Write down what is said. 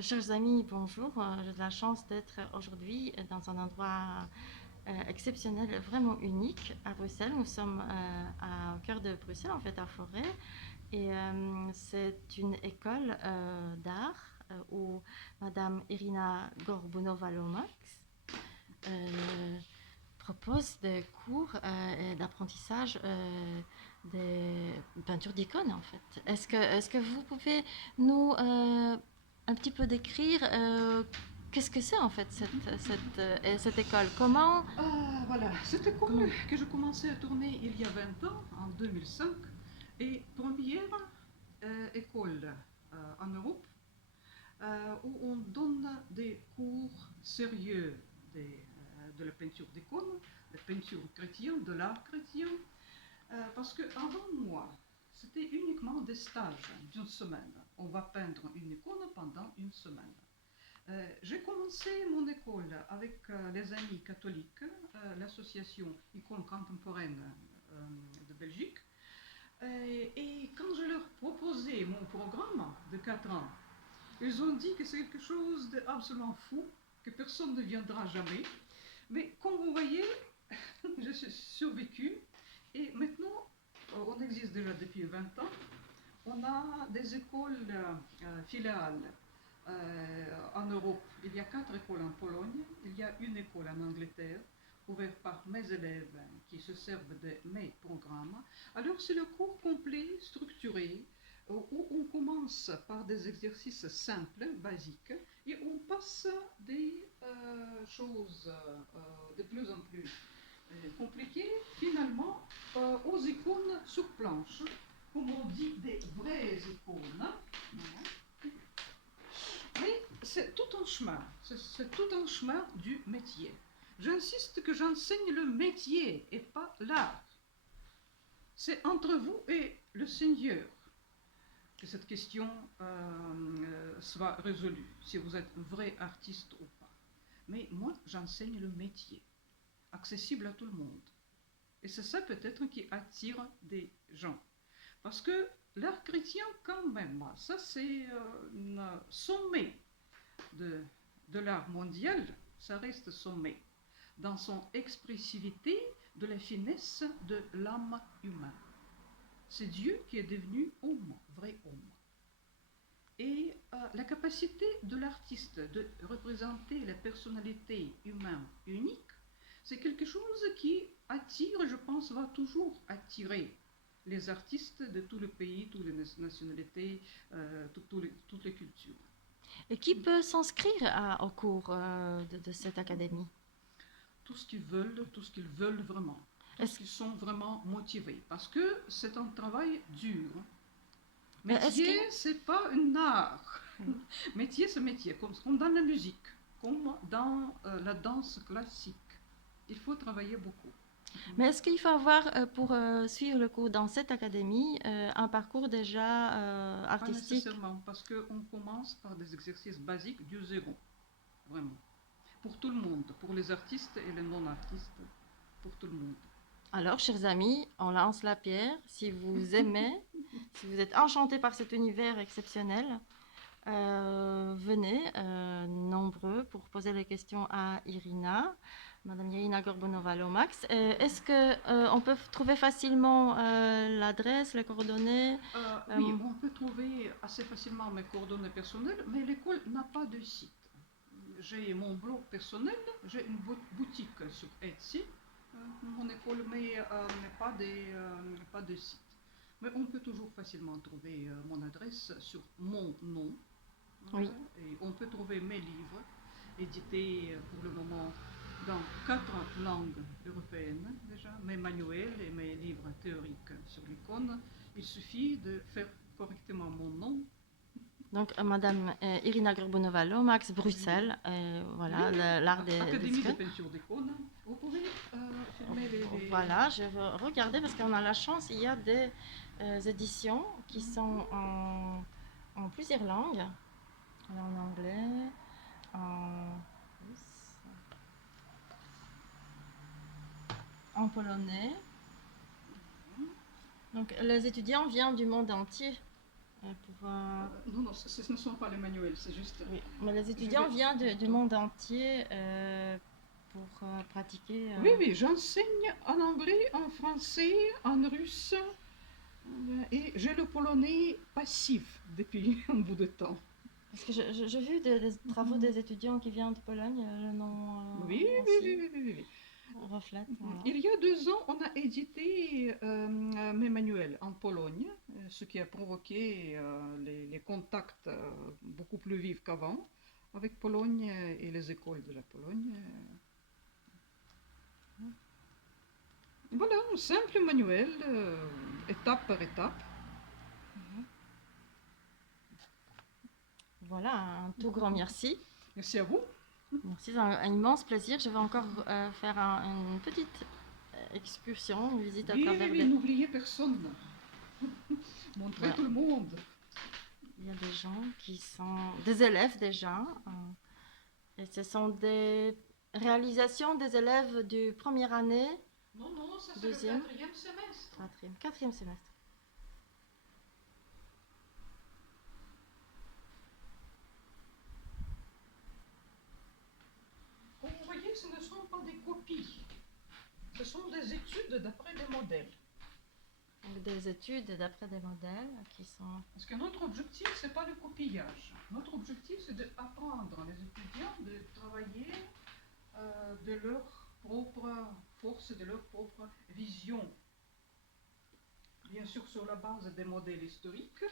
Chers amis, bonjour. J'ai de la chance d'être aujourd'hui dans un endroit exceptionnel, vraiment unique à Bruxelles. Nous sommes au cœur de Bruxelles, en fait, à Forêt. Et c'est une école d'art où Madame Irina Gorbunova-Lomax euh, propose des cours d'apprentissage des peintures d'icônes, en fait. Est-ce que vous pouvez nous un petit peu décrire qu'est-ce que c'est en fait cette école? Comment, Voilà, cette école comment... que je commençais à tourner il y a 20 ans, en 2005, est première école en Europe où on donne des cours sérieux de la peinture d'icônes, de la peinture chrétienne, de l'art chrétien, parce qu'avant moi, c'était uniquement des stages d'une semaine. On va peindre une icône pendant une semaine. J'ai commencé mon école avec les amis catholiques, l'association Icône contemporaine de Belgique. Et quand je leur proposais mon programme de 4 ans, ils ont dit que c'est quelque chose d'absolument fou, que personne ne viendra jamais. Mais comme vous voyez, je suis survécu. Et maintenant, on existe déjà depuis 20 ans. On a des écoles filiales en Europe. Il y a 4 écoles en Pologne, il y a une école en Angleterre, ouverte par mes élèves qui se servent de mes programmes. Alors c'est le cours complet, structuré, où on commence par des exercices simples, basiques, et on passe des choses de plus en plus compliquées, finalement, aux icônes sur planche, comme on dit, des vraies icônes. Mais c'est tout un chemin, c'est tout un chemin du métier. J'insiste que j'enseigne le métier et pas l'art. C'est entre vous et le Seigneur que cette question soit résolue, si vous êtes un vrai artiste ou pas. Mais moi, j'enseigne le métier, accessible à tout le monde. Et c'est ça peut-être qui attire des gens. Parce que l'art chrétien, quand même, ça c'est un sommet de, de l'art mondial, ça reste sommet dans son expressivité de la finesse de l'âme humaine. C'est Dieu qui est devenu homme, vrai homme. Et la capacité de l'artiste de représenter la personnalité humaine unique, c'est quelque chose qui attire, je pense, va toujours attirer les artistes de tout le pays, toutes les nationalités, toutes les cultures. Et qui peut s'inscrire au cours de cette académie? Tout ce qu'ils veulent vraiment, tout ce Est-ce, qu'ils sont vraiment motivés, parce que c'est un travail dur. est-ce Métier, qu'il... c'est pas un art. Métier, c'est métier, comme dans la musique, comme dans la danse classique. Il faut travailler beaucoup. Mais est-ce qu'il faut avoir, pour suivre le cours dans cette académie, un parcours déjà Pas artistique? nécessairement, parce qu'on commence par des exercices basiques du zéro, vraiment. Pour tout le monde, pour les artistes et les non-artistes, pour tout le monde. Alors, chers amis, on lance la pierre. Si vous aimez, si vous êtes enchantés par cet univers exceptionnel, venez nombreux pour poser les questions à Irina, Madame Irina Gorbunova-Lomax. Est-ce que on peut trouver facilement l'adresse, les coordonnées? Oui, on peut trouver assez facilement mes coordonnées personnelles, mais l'école n'a pas de site. J'ai mon blog personnel, j'ai une boutique sur Etsy, mon école, mais pas de site. Mais on peut toujours facilement trouver mon adresse sur mon nom. Oui. Et on peut trouver mes livres, édités pour le moment dans 4 langues européennes déjà, mes manuels et mes livres théoriques sur l'icône. Il suffit de faire correctement mon nom. Donc, Madame Irina Gorbunova-Lomax, Bruxelles, Oui, voilà, l'art des Académie de icônes. peinture d'icône. Vous pouvez filmer les... Voilà, je vais regarder parce qu'on a la chance, il y a des éditions qui sont en plusieurs langues. En anglais, en russe, en polonais. Donc les étudiants viennent du monde entier Non, non, ce ne sont pas les manuels, c'est juste... Oui, mais les étudiants viennent du monde entier pour pratiquer. Oui, oui, j'enseigne en anglais, en français, en russe, et j'ai le polonais passif depuis un bout de temps. Parce que j'ai vu des travaux des étudiants qui viennent de Pologne, le nom Oui, aussi oui, oui, oui, oui. reflète. Voilà. Il y a 2 ans, on a édité mes manuels en Pologne, ce qui a provoqué les contacts beaucoup plus vifs qu'avant avec Pologne et les écoles de la Pologne. Voilà, un simple manuel, étape par étape. Voilà, un tout grand merci. Merci à vous. Merci, c'est un immense plaisir. Je vais encore faire une petite excursion, une visite à travers Oui, n'oubliez personne. Montrez Voilà. tout le monde. Il y a des gens qui sont des élèves déjà. Et ce sont des réalisations des élèves de première année. Non, non, ça c'est Deuxième. le 4e semestre. Quatrième semestre. Comme vous voyez, ce ne sont pas des copies. Ce sont des études d'après des modèles. Donc, des études d'après des modèles qui sont... Parce que notre objectif, ce n'est pas le copillage. Notre objectif, c'est d'apprendre les étudiants de travailler de leur propre force, de leur propre vision. Bien sûr, sur la base des modèles historiques,